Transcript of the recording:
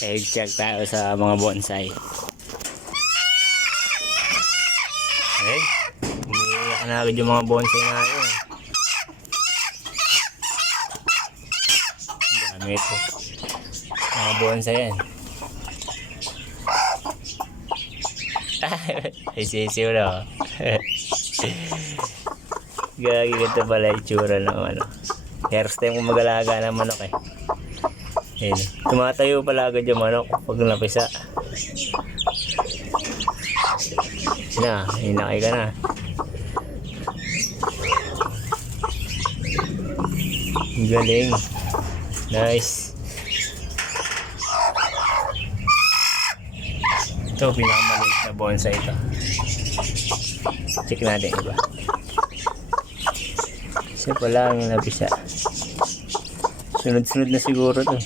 Egg check tayo sa mga bonsai. Eh, umiiyak na agad yung mga bonsai na yun. Dami ito. Mga bonsai yan. Ay, sisiw na. Gagi, ganito pala yung tsura ng ano. First time kong mag-alaga ng manok eh. Ayun. Tumatayo pala agad yung manok pag napisa. Na, hinakay ka na. Galing. Nice. Ito, pinakamaliit na bonsai ito. Check natin iba. Isa pa lang yung napisa. Sunod-sunod na siguro ito.